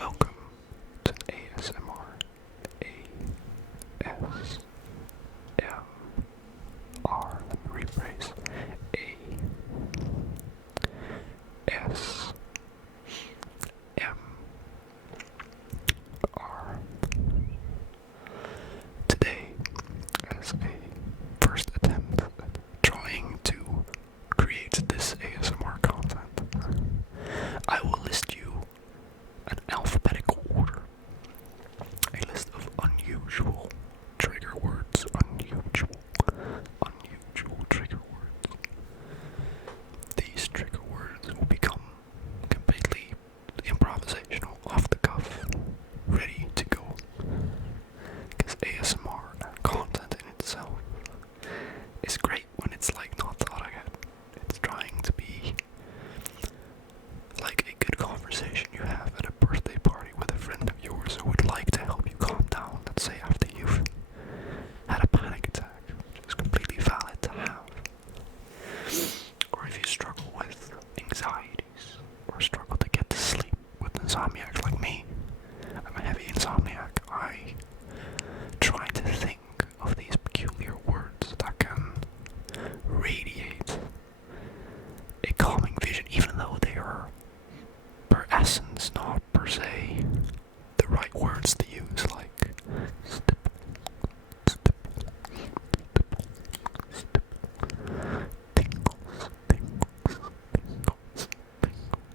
Welcome to ASMR. A-S-M-R. Let me rephrase. A-S-M-R. Today, as a first attempt at trying to create this ASMR content, I will list you an alphabetical order, a list of unusual trigger words, unusual trigger words. These trigger words will become completely improvisational, off the cuff, ready to go. Because ASMR content in itself is great when it's like not thought ahead. It's trying to be like a good conversation you have at a birthday party with a friend of yours who would like to help you calm down, let's say after you've had a panic attack, which is completely valid to have. Or if you struggle with anxieties, or struggle to get to sleep with insomniacs like me. I'm a heavy insomniac. I try to think of these peculiar words that can radiate a calming vision, even though they are per essence not per se the right words to use, like stipple, stipple, stipple, stipple, tingles, tingles, tingles, tingles.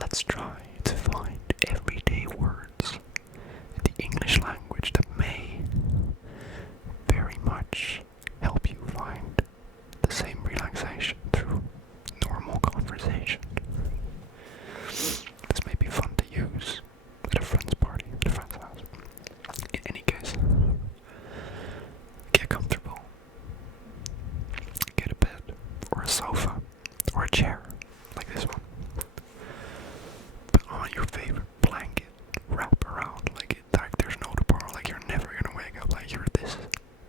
Let's try to find everyday words in the English language that may very much help you find the same relaxation through normal conversation. This may be fun to use at a friend's party, at a friend's house. In any case, get comfortable. Get a bed, or a sofa, or a chair, like this one. Put on your favorite blanket, wrap around like there's no tomorrow, like you're never gonna wake up, like you're this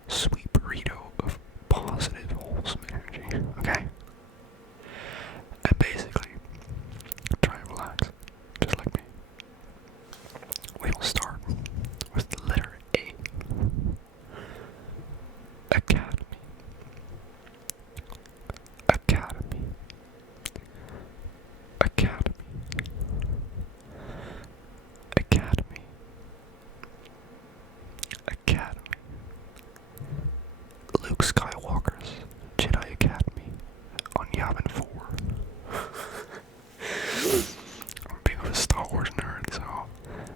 sweet burrito of positive, wholesome energy, okay? And basically, try and relax, just like me. We will start with the letter A. Academy. Academy. Academy. Academy. Academy. Luke Skywalker's Jedi Academy on Yavin 4. I'm a bit of a Star Wars nerd, so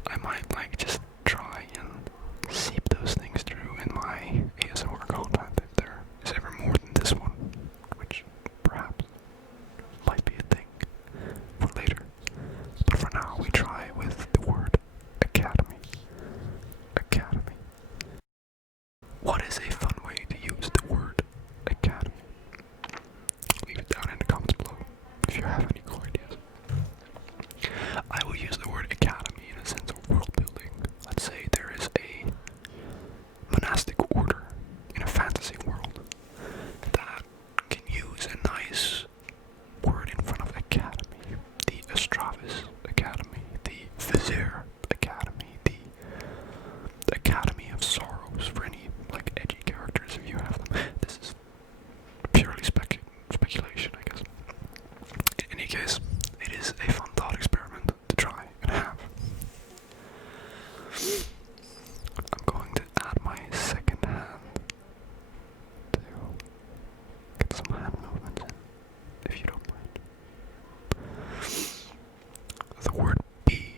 I might just try and seep those things through in my ASMR content if there is ever more than this one, which perhaps might be a thing for later. But for now, we try with the word academy. Academy. What is a fun way to use the word academy? Leave it down in the comments below if you have any cool ideas. I will use the word academy in a sense of world building. Let's say there is a monastic order in a fantasy world that can use a nice word in front of academy. The Astravis Academy, the Vizier Academy, the Academy of Sorrows for any edgy characters if you have them. This is purely speculation, I guess. In any case, it is a fun thought experiment to try and have. I'm going to add my second hand to get some hand movements in, if you don't mind. The word B.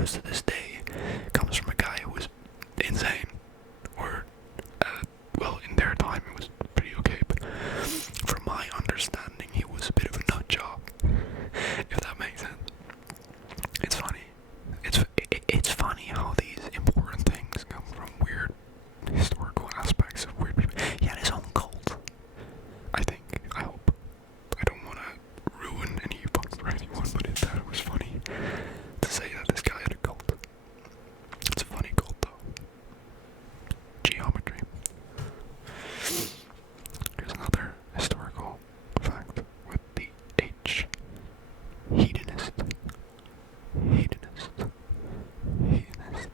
videos to this day comes from a guy who was insane, or well, in their time it was pretty okay, but from my understanding he was a bit of a nut job, if that makes sense. It's funny. It's funny how these important things come from weird historical aspects of weird people. He had his own cult, I think. I hope. I don't want to ruin any fun for anyone, but it was funny to say that this guy had a cult. It's a funny cult, though. Geometry. Here's another historical fact with the H. Hedonist. Hedonist. Hedonist.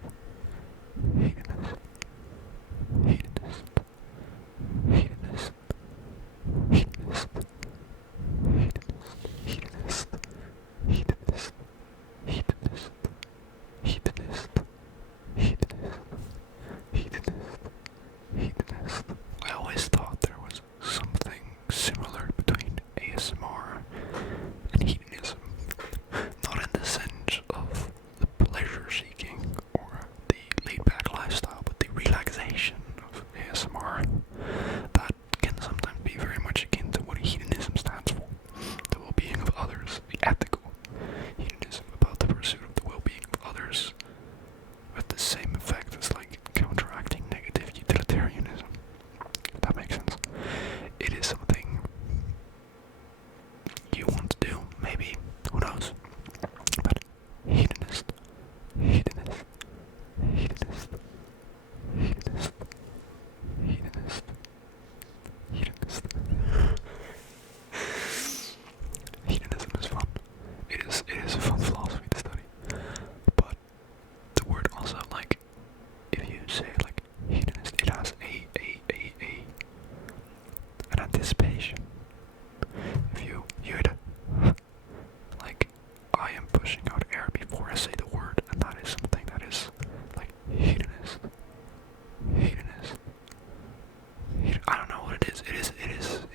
Hedonist. Hedonist. Hedonist. Hedonist. Hedonist. Hedonist. Hedonist. Hedonist. Hedonist. Hedonist. I always thought there was something similar between ASMR and hedonism. Not in the sense of the pleasure seeking or the laid back lifestyle, but the relaxation of ASMR that can sometimes be very much akin to what hedonism stands for. The well-being of others, the ethical hedonism about the pursuit of the well-being of others, with the same effect as like counteracting negative utilitarianism. If that makes sense. It is something you want to do, maybe, who knows? But hedonist, hedonist, hedonist, hedonist, hedonist, hedonist. Hedonism is fun. It is a fun philosophy to study. But the word also, like, if you say like hedonist, it has an anticipation. If you hit like, I am pushing out air before I say the word, and that is something that is like hedonist. Hedonist. I don't know what it is. It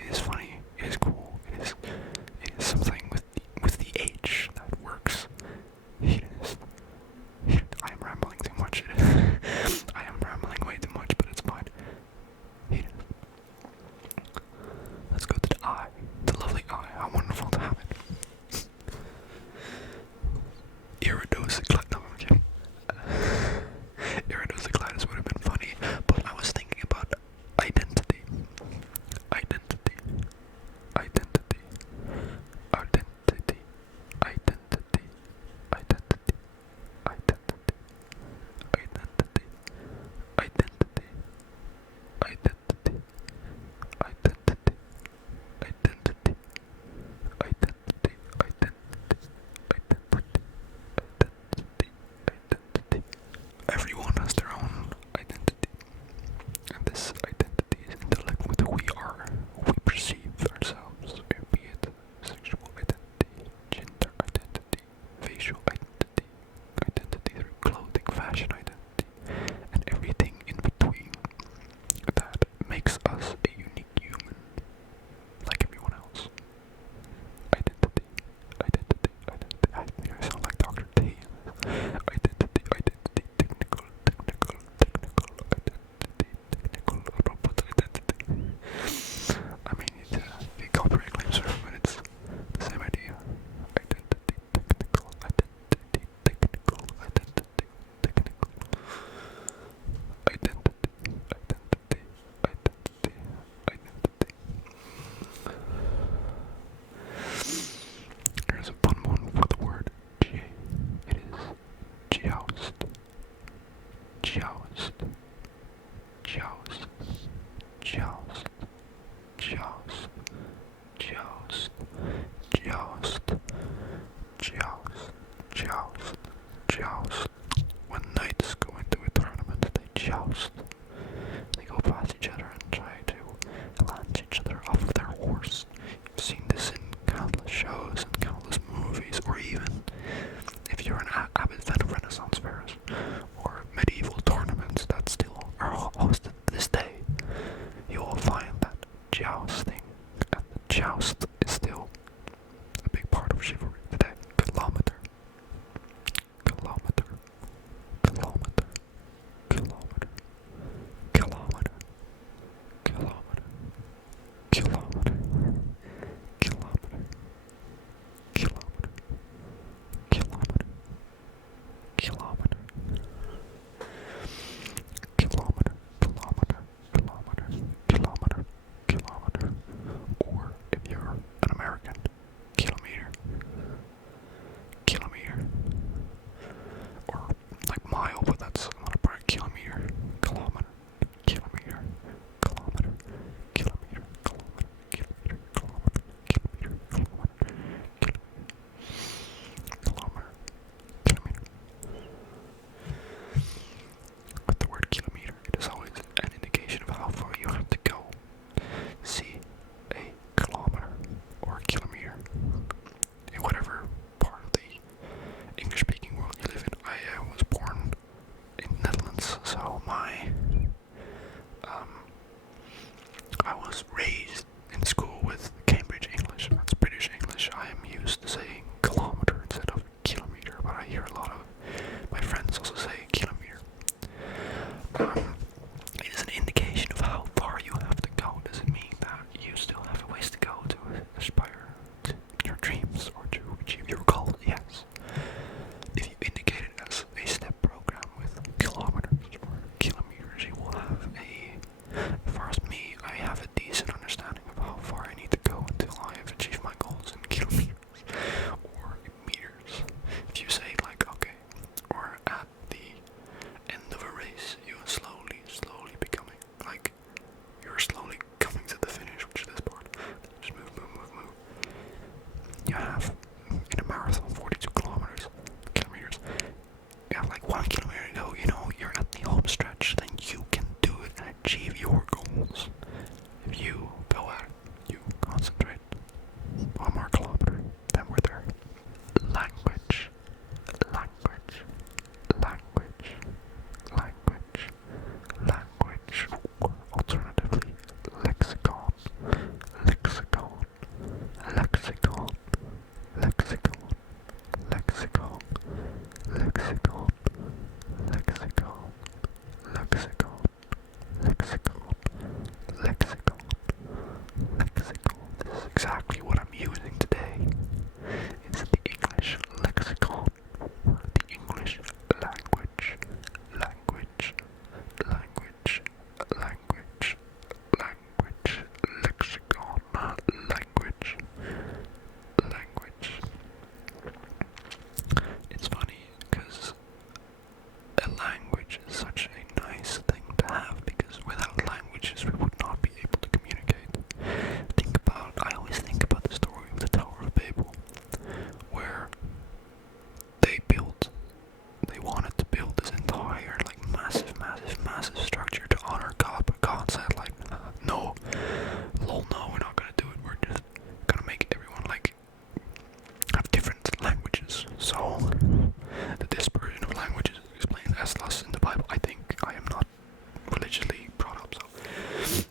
is funny. It is cool. It is something with the H that works. Hedonist. I am rambling too much. I am rambling way too much, but it's fine. Hedonist. Let's go to the I. The lovely I. How wonderful to have it. Iridocyclitis. No, I'm kidding. Iridocyclitis would have been funny, but I was thinking about identity. Identity. Identity. Identity. Identity. Identity. Identity. Identity. Identity. Identity. Identity. Identity. Identity. Identity. Everyone has their own identity, and this identity is interlinked with who we are, who we perceive ourselves, be it sexual identity, gender identity, facial identity, identity through clothing, fashion identity, and everything in between that makes us a unique human, like everyone else. Identity, identity, identity. I think I sound like Dr. T. Identity, identity, technical, identity, robot identity. I mean, it's the copyright claims are, but it's the same idea. Identity, technical, identity, technical, identity, technical. Identity, identity, identity, identity. Here's a fun one for the word G. It is joust. Joust. Joust. Joust. Joust. Joust. Joust. Joust. Joust. Joust. When knights go into a tournament, they joust. They go past each other and try to launch each other off of their horse. You've seen this in countless shows and countless movies, or even if you're an avid fan of Renaissance fairs or medieval tournaments that still are hosted to this day, you will find that jousting and the joust is still a big part of chivalry today. Kilometer. Kilometer. you have like 1 kilometer to go, you know, you're at the home stretch, then you can do it and achieve your goals. If you go out, you concentrate 1 more kilometer, then we're there. Language, language, language, language, language. Alternatively, lexicon, lexicon, lexicon, lexicon, lexicon, lexicon, lexicon, lexicon, lexicon, lexicon, lexicon. This is exactly what I'm using today. It's the English lexicon, the English language, language, language, language, language, lexicon, language, language. It's funny because a language is such a nice thing to have, because without languages we would not be able to communicate. I always think about the story of the Tower of Babel, where they wanted to build this entire, like, massive structure to honor God, but God said, like, no, lol, no, we're not gonna do it, we're just gonna make everyone, like, have different languages. So, the dispersion of languages is explained as thus in the Bible. I am not religiously brought up, so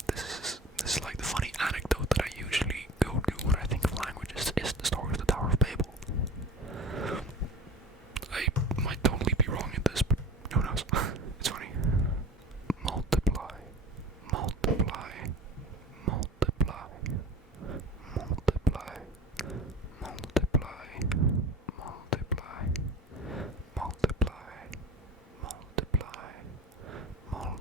this is like the funny anecdote that I usually go to when I think of languages, is the story of the Tower of Babel. I might totally be wrong in this, but who knows? It's funny. Multiply, multiply, multiply, multiply, multiply, multiply, multiply, multiply, multiply,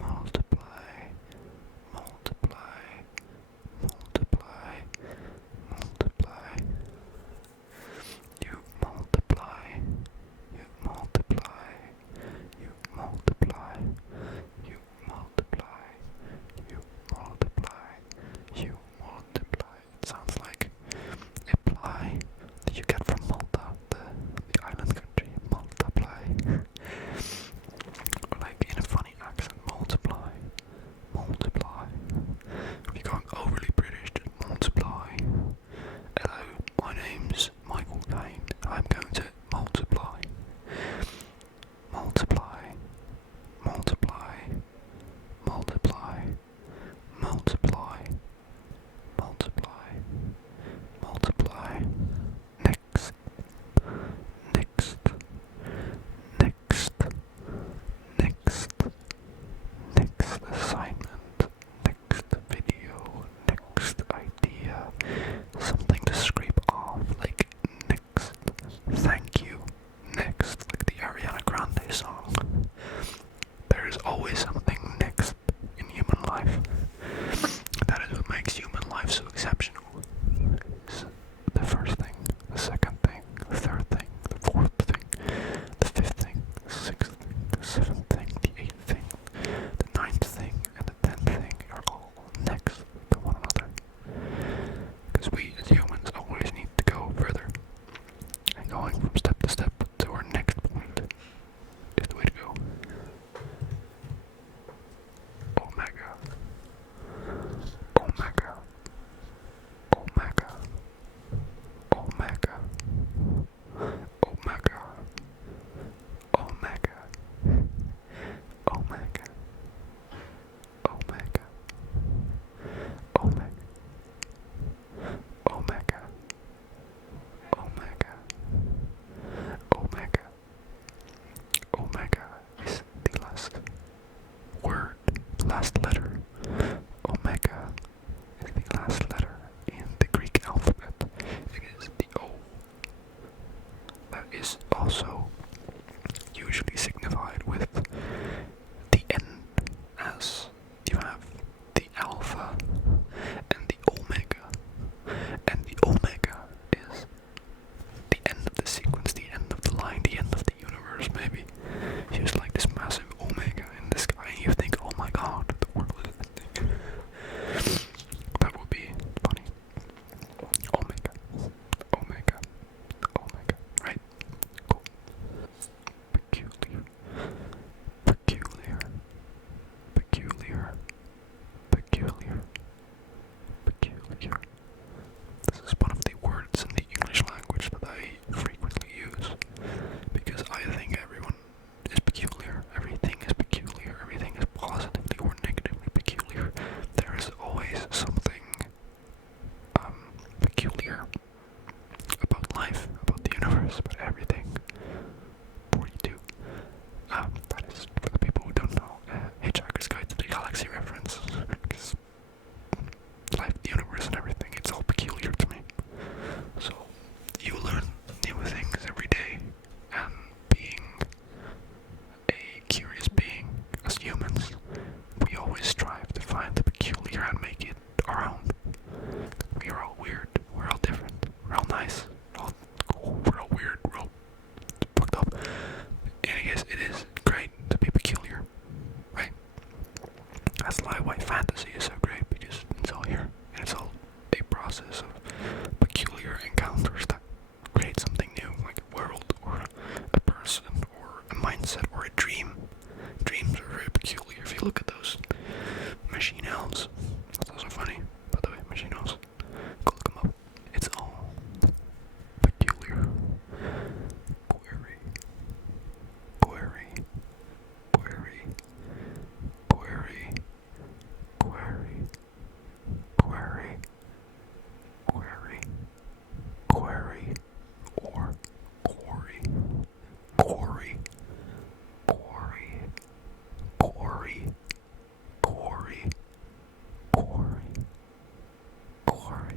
multiply, multiply, multiply, multiply. You multiply, you multiply, you multiply, you multiply, you multiply, you multiply. It sounds like a ply that you get from Malta, the island country. Multiply. Or like in a funny accent, multiply, multiply. If you're going overly British, just multiply. Hello, my name's Michael Kane. I'm going to multiply. Multiply. Multiply. Multiply. Multiply. Multiply. Multiply. Next. Next. Next. Next. Next assignment. Next video. Next idea. Something to scrape off, like next. Thank you. Next. Like the Ariana Grande song. There is always something next in human life. That is what makes human life so exceptional. It's the first thing, the second thing, the third thing, the fourth thing, the fifth thing, the sixth thing, the seventh thing, the eighth thing, the ninth thing, and the 10th thing are all next to one another. Because we as humans always need to go further. And going from step to step to our next point is the way to go. Omega. Omega. Omega. Omega. Omega. Omega. Omega. Omega. Omega. Omega. Omega. Omega. Omega is the last word, last letter. Omega is the last letter in the Greek alphabet. It is the O. That is also usually signified with the N, as you have the alpha and the omega, and the omega is the end of the sequence, the end of the line, the end of the universe, maybe. Just like this massive omega in the sky, and you think, oh my god, the world is ending. That would be funny. Omega. Omega. Omega. Right? Cool. mindset or a dream. Dreams are very peculiar. If you look at those machine elves, those are funny, by the way, machine elves. Go look them up. It's all peculiar. Query. Query. Query. Query. Query. Query. Query. Query. Or quarry. Quarry. Quarry. Quarry. Quarry. Quarry. Quarry.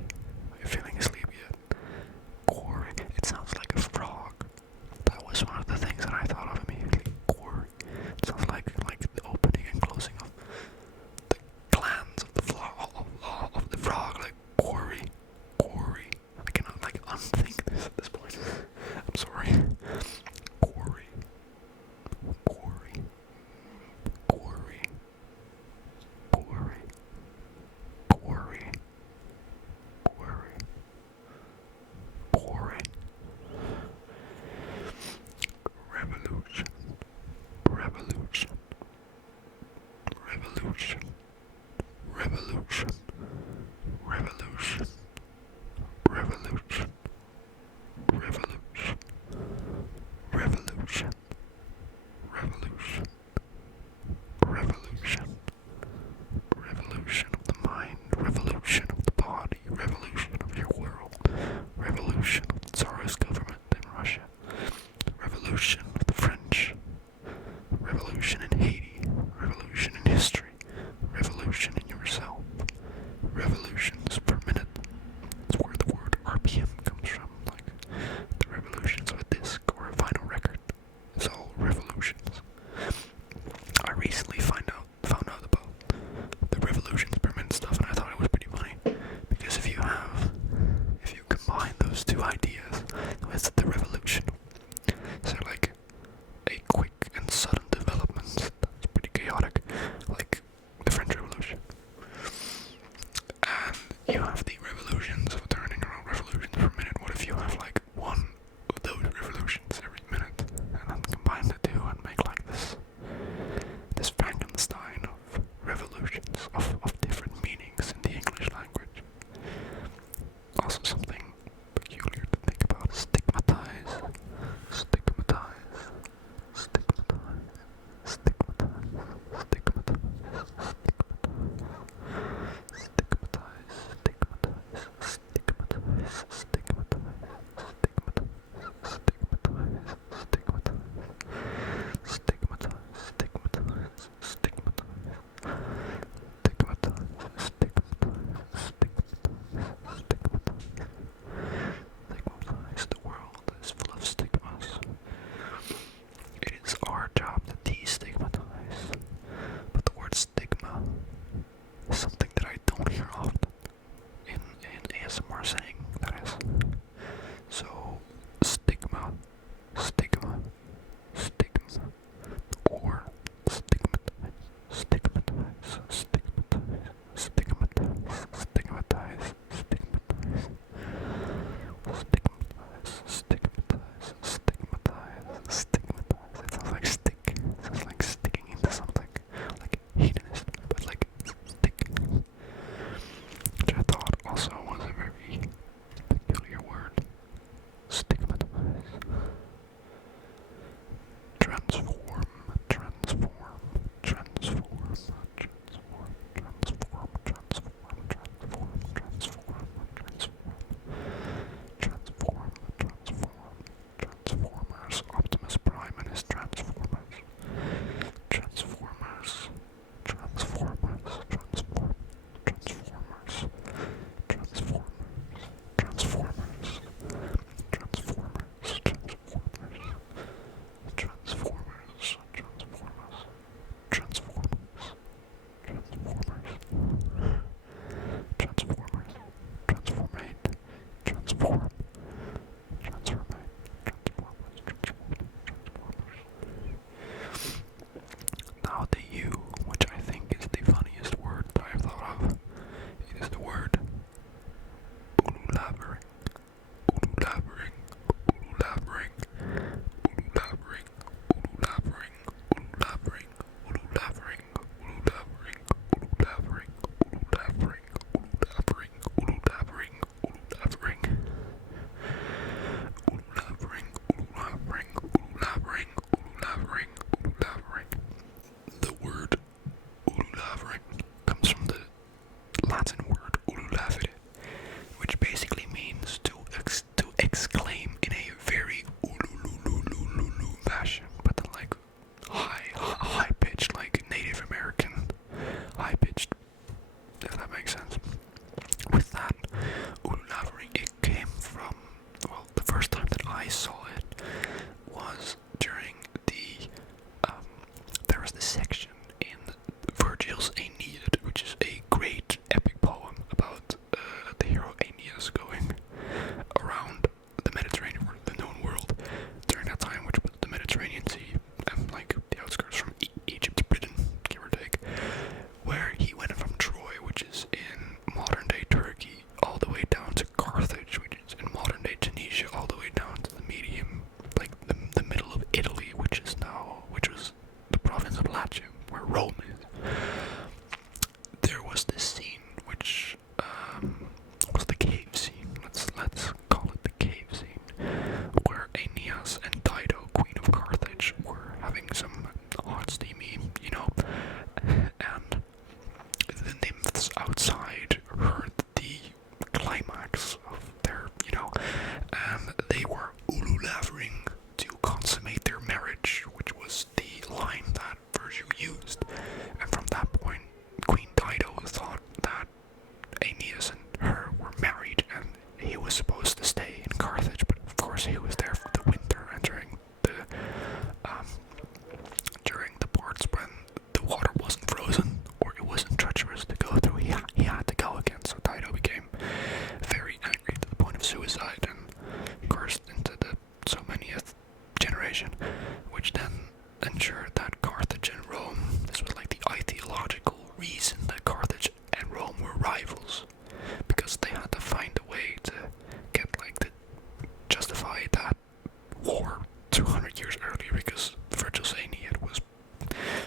Rome is. There was this scene which was the cave scene. Let's call it the cave scene, where Aeneas and Dido, Queen of Carthage, were having some hot steamy, and the nymphs outside heard the climax of their, and they were ululavering to consummate their marriage, which was the line that Virgil used. And from that point, Queen Dido thought that Aeneas and her were married, and he was supposed to stay in Carthage, but of course he was there for the winter, and during the parts when the water wasn't frozen or it wasn't treacherous to go through, he had to go again. So Dido became very angry to the point of suicide and cursed into the so manyth generation, which then ensured that Carthage and Rome, this was like the ideological reason that Carthage and Rome were rivals, because they had to find a way to get to justify that war 200 years earlier, because Virgil's Aeneid was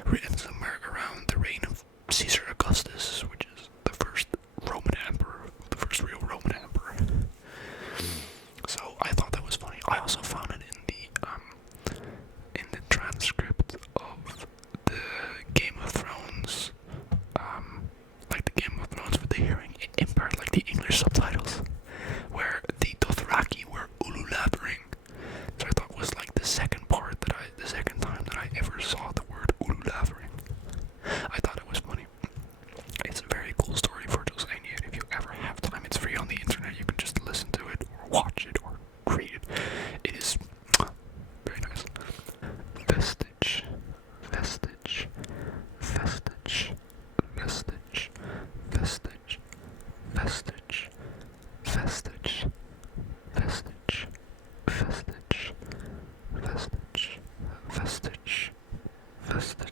written somewhere around the reign of Caesar Augustus, which is the first Roman emperor, the first real Roman emperor. So I thought that was funny. I also found it in the transcript of the Game of Thrones, like the Game of Thrones with the hearing impaired, like the English subtitles, where the Dothraki were ululavering. So I thought was like the second time that I ever saw the word ululavering. I thought it was funny. It's a very cool story, Virgil's Aeneid. If you ever have time, it's free on the internet. You can just listen to it or watch it or read it. It is very nice. Vestige, vestige, vestige, vestige, vestige, vestige, vestige, vestige, vestige, vestige, vestige, vestige.